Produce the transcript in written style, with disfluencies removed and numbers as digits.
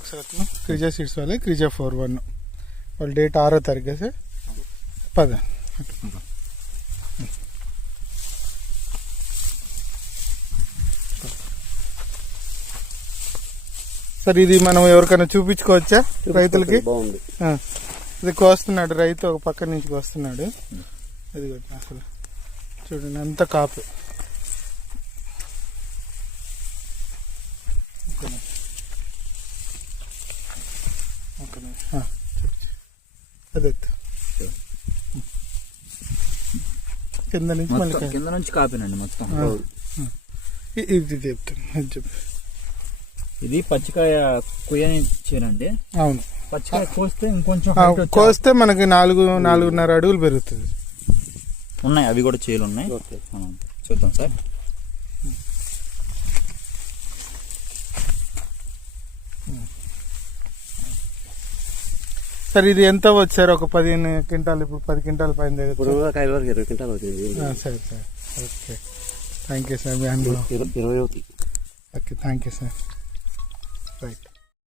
ఒకసారి క్రిజా సీడ్స్ వాళ్ళే క్రిజా 41 వాళ్ళ డేట్ 6వ తారీఖు సార్. పద సార్, ఇది మనం ఎవరికైనా చూపించుకోవచ్చా రైతులకి? ఇది కోస్తున్నాడు రైతు, ఒక పక్క నుంచి కోస్తున్నాడు. అది అసలు చూడండి అంత కాపు. అదే కింద నుంచి మళ్ళీ కింద నుంచి కాపేనండి మొత్తం. ఇది చెప్తాను, అది చెప్పు. ఇది పచ్చికాయ కొయ్యని చేనండి. అవును, పచ్చికాయ కోస్తే ఇంకొంచెం కోస్తే మనకి 4.5 అడుగులు పెరుగుతుంది. ఉన్నాయి, అవి కూడా చేలు ఉన్నాయి. చూద్దాం సార్. సార్ ఇది ఎంత వచ్చారు? ఒక 15 క్వింటాలు, ఇప్పుడు 10 క్వింటాల పైన దగ్గర. 20 క్వింటాలు అవుతుంది. సరే sir, okay, thank you sir. మీ అనుభవం. 20 అవుతుంది. Okay, thank you sir. Right.